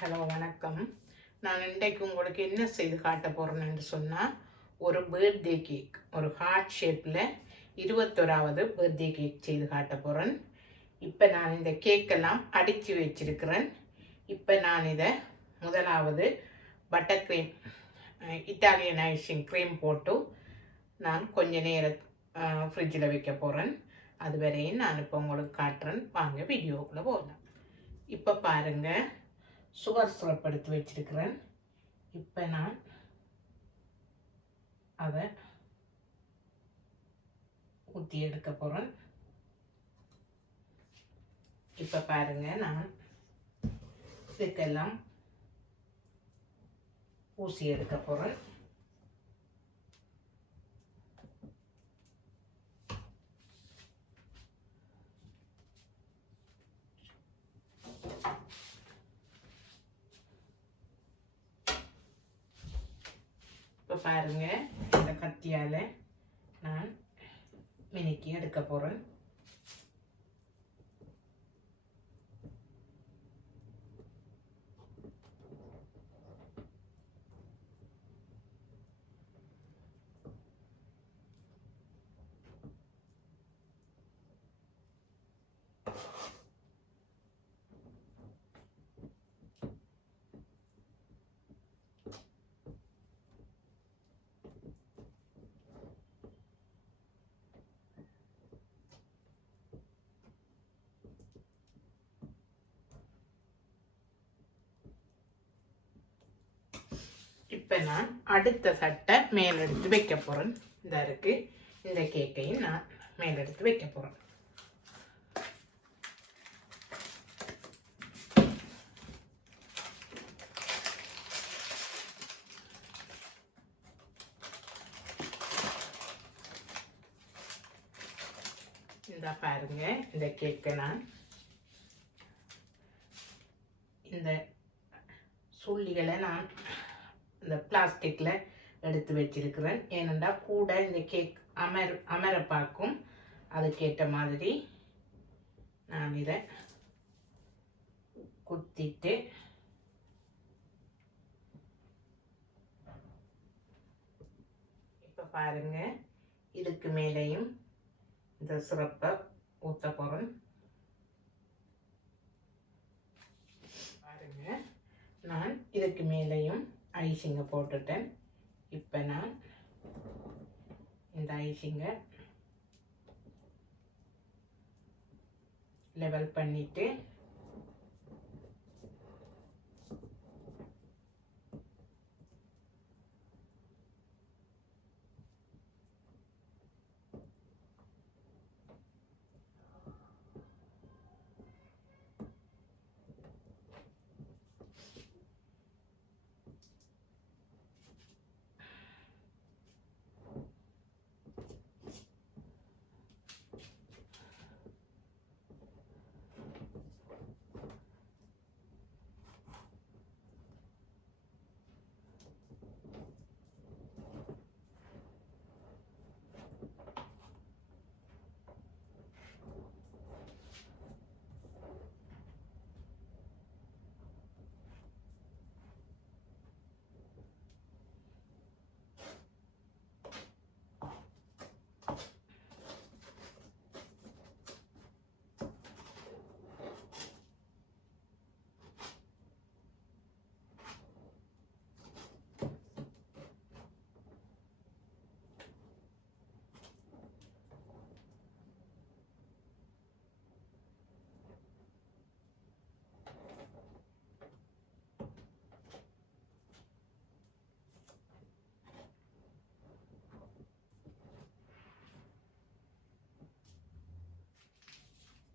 Hello வணக்கம். நான் இன்றைக்கு உங்களுக்கு என்ன செய்து காட்ட போகிறேன்னு சொன்னால், ஒரு பர்த்டே கேக், ஒரு ஹார்ட் ஷேப்பில் 21வது பர்த்டே கேக் செய்து காட்ட போகிறேன். இப்போ நான் இந்த கேக்கெல்லாம் அடித்து வச்சிருக்கிறேன். இப்போ நான் இதை முதலாவது butter cream, Italian icing cream போட்டு நான் கொஞ்ச நேரம் ஃப்ரிட்ஜில் வைக்க போகிறேன். அது வரையும் நான் இப்போ உங்களுக்கு காட்டுறேன். வாங்க வீடியோக்குள்ளே போகலாம். இப்போ பாருங்கள், சுகர் சிரப் எடுத்து வச்சிருக்கிறேன். இப்போ நான் அதை ஊற்றி எடுக்க போகிறேன். இப்போ பாருங்கள், நான் இதுக்கெல்லாம் ஊசி எடுக்க போகிறேன். இப்போ பாருங்கள், இந்த கத்தியால் நான் மினுக்கி எடுக்க போகிறேன். இப்போ நான் அடுத்த சட்டை மேலெடுத்து வைக்க போகிறேன். இந்த இருக்குது, இந்த கேக்கையும் நான் மேலெடுத்து வைக்க போகிறேன். இந்த பாருங்க, இந்த கேக்கை நான் இந்த சுள்ளிகளை நான் இந்த பிளாஸ்டிக்கில் எடுத்து வச்சிருக்கிறேன். ஏனெண்டா கூட இந்த கேக் அமர பார்க்கும். அதுக்கேற்ற மாதிரி நான் இதை குத்திட்டு இப்போ பாருங்க, இதுக்கு மேலேயும் இந்த சிரப்பை ஊற்ற போகிறேன். பாருங்க, நான் இதுக்கு மேலேயும் ஐசிங்கை போட்டுட்டேன். இப்போ நான் இந்த ஐசிங்கை லெவல் பண்ணிட்டு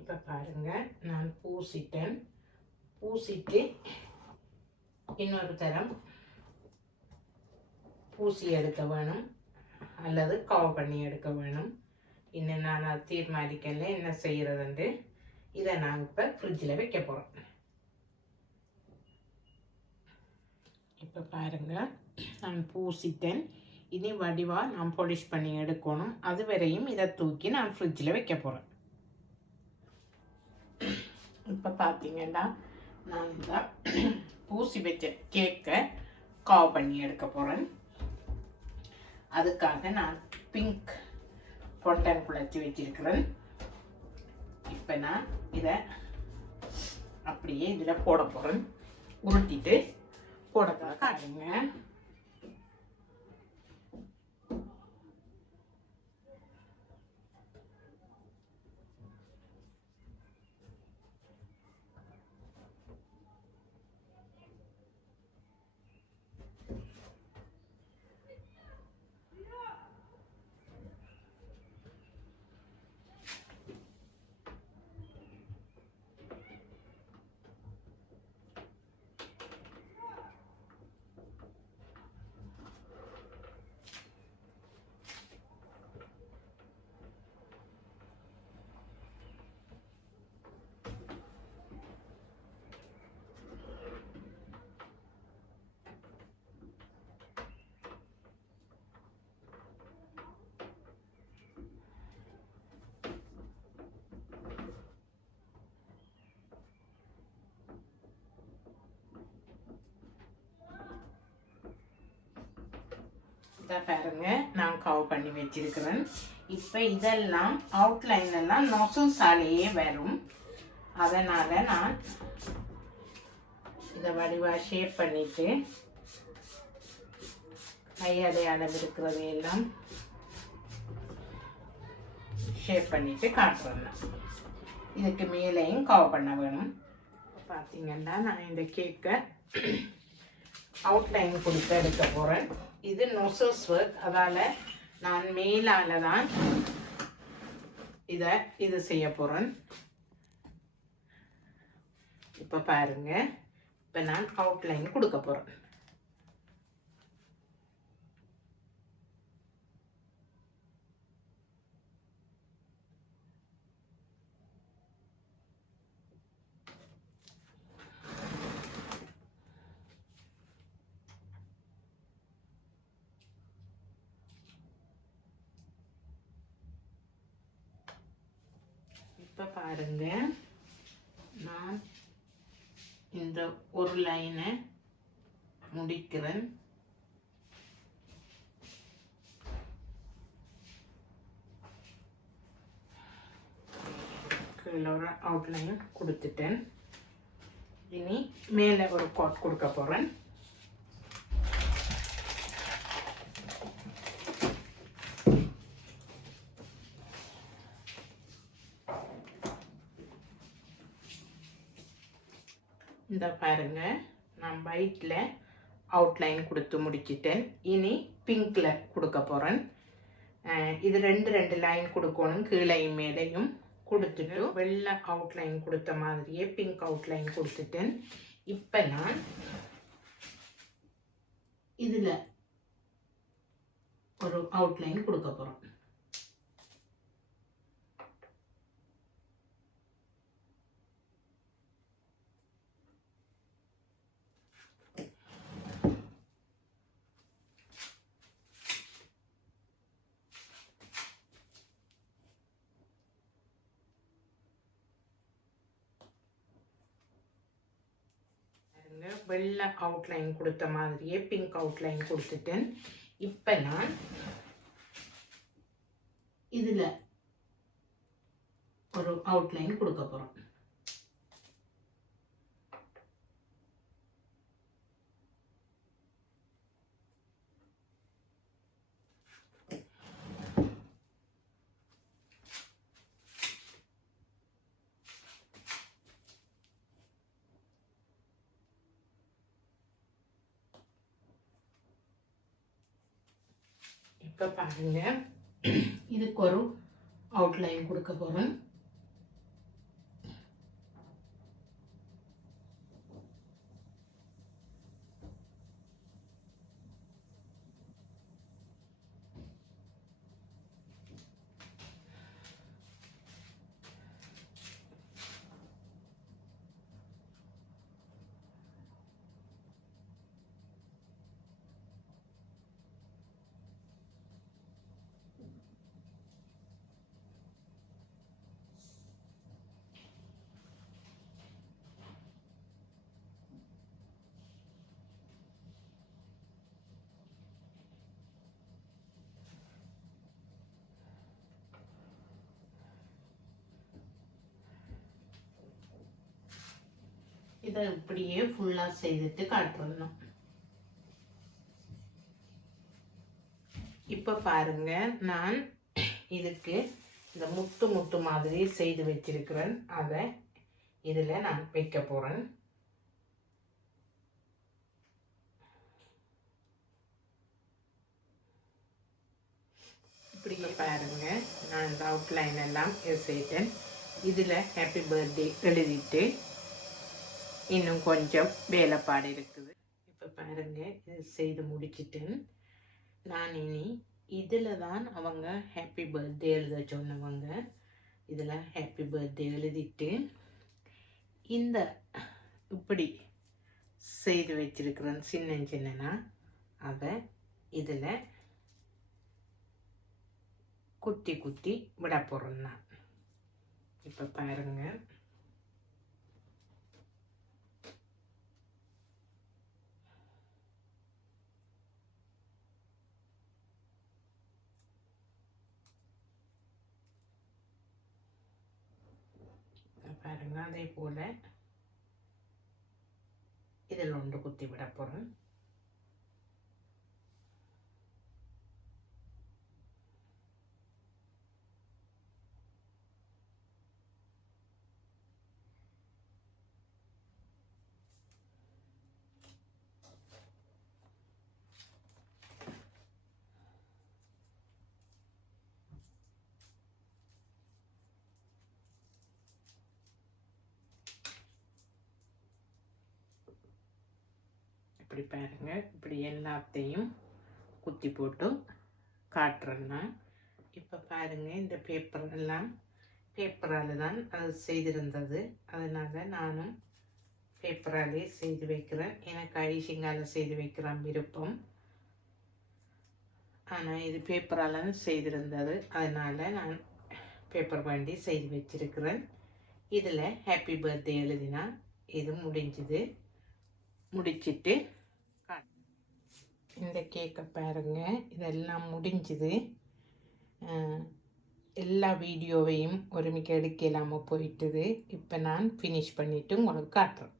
இப்போ பாருங்கள், நான் பூசிட்டு இன்னொரு தரம் பூசி எடுக்க வேணும் அல்லது கவர் பண்ணி எடுக்க வேணும். இன்னும் நான் தீர்மானிக்கல என்ன செய்கிறதுண்டு. இதை நான் இப்போ ஃப்ரிட்ஜில் வைக்க போகிறேன். இப்போ பாருங்கள், நான் பூசிட்டேன். இனி வடிவாக நான் பாலிஷ் பண்ணி எடுக்கணும். அது வரையும் இதை தூக்கி நான் ஃப்ரிட்ஜில் வைக்க போகிறேன். இப்போ பார்த்தீங்கன்னா நான் இந்த பூசி வச்ச கேக்கை கவ் பண்ணி எடுக்க போகிறேன். அதுக்காக நான் பிங்க் பொண்டன் குழச்சி வச்சிருக்கிறேன். இப்போ நான் இதை அப்படியே இதில் போட போகிறேன். உருட்டிட்டு போட காட்டுங்க. பாருங்க, நான் கவ் பண்ணி வச்சிருக்கிறேன். இப்போ இதெல்லாம் அவுட்லைன் எல்லாம் நொசஸாலேயே வரும். அதனால் நான் இதை வடிவாக ஷேப் பண்ணிட்டு கையடை அளவு இருக்கிறது எல்லாம் ஷேப் பண்ணிட்டு காட்டுறேன். இதுக்கு மேலேயும் கவ் பண்ண வேணும். பார்த்தீங்கன்னா நான் இந்த கேக்கை அவுட்லைன் கொடுத்து எடுக்க போகிறேன். இது நொசஸ் ஒர்க், அதால் நான் மேலால் தான் இது செய்ய போகிறேன். இப்போ பாருங்க, இப்போ நான் அவுட்லைன் கொடுக்க போகிறேன். இப்போ பாருங்க, நான் இந்த ஒரு லைனை முடிக்கிறேன். கீழே ஒரு அவுட்லைன் கொடுத்துட்டேன். இனி மேலே ஒரு கோட் கொடுக்க போகிறேன். இந்த பாருங்க, நான் ஒயிட்டில் அவுட்லைன் கொடுத்து முடிச்சிட்டேன். இனி பிங்க்கில் கொடுக்க போகிறேன். இது ரெண்டு லைன் கொடுக்கணும், கீழையும் மேலையும் கொடுத்துட்டு வெள்ளை அவுட்லைன் கொடுத்த மாதிரியே பிங்க் அவுட்லைன் கொடுத்துட்டேன். இப்போ நான் இதில் ஒரு அவுட்லைன் கொடுக்க போகிறோம். வெள்ளை அவுட்லைன் கொடுத்த மாதிரியே பிங்க் அவுட்லைன் கொடுத்துட்டேன். இப்போ நான் இதில் ஒரு அவுட்லைன் கொடுக்க போகிறோம். இப்போ பாருங்க, இதுக்கு ஒரு அவுட்லைன் கொடுக்க போகிறேன். இதை இப்படியே ஃபுல்லாக செய்துட்டு காட்டுறணும். இப்போ பாருங்க, நான் இதுக்கு இந்த முத்து முத்து மாதிரி செய்து வச்சிருக்கிறேன். அதை இதில் நான் வைக்க போகிறேன். இப்படி பாருங்க, நான் இந்த அவுட்லைன் எல்லாம் செய்தேன். இதில் ஹாப்பி பர்த்டே எழுதிட்டு இன்னும் கொஞ்சம் வேலைப்பாடு இருக்குது. இப்போ பாருங்க, இது செய்து முடிச்சிட்டேன். நான் இனி இதில் தான் அவங்க ஹாப்பி பர்த்டே எழுத சொன்னவங்க. இதில் ஹாப்பி பர்த்டே எழுதிட்டு இந்த இப்படி செய்து வச்சிருக்கிறேன் சின்ன சின்னனா, அதை இதில் குத்தி குத்தி விட போகிறேன் நான். இப்போ பாருங்க, பாருங்க, அதே போல் இதில் ஒன்று குத்தி விட போகிறேன். இப்படி பாருங்க, இப்படி எல்லாத்தையும் குத்தி போட்டு காட்டுறேன்னா. இப்போ பாருங்க, இந்த பேப்பரால் தான் அது செய்திருந்தது. அதனால் நானும் பேப்பராலே செய்து வைக்கிறேன். எனக்கு ஐசிங்கால் செய்து வைக்கிறான் விருப்பம். ஆனால் இது பேப்பரால் தான் செய்திருந்தது. அதனால் நான் பேப்பர் வண்டி செய்து வச்சிருக்கிறேன். இதில் ஹாப்பி பர்த்டே எழுதினா இது முடிச்சிட்டு இந்த கேக்கை பாருங்க, இதெல்லாம் முடிஞ்சுது. எல்லா வீடியோவையும் ஒருமிக்க எடுக்க இல்லாமல் போயிட்டுது. இப்போ நான் ஃபினிஷ் பண்ணிவிட்டு உங்களுக்கு காட்டுறேன்.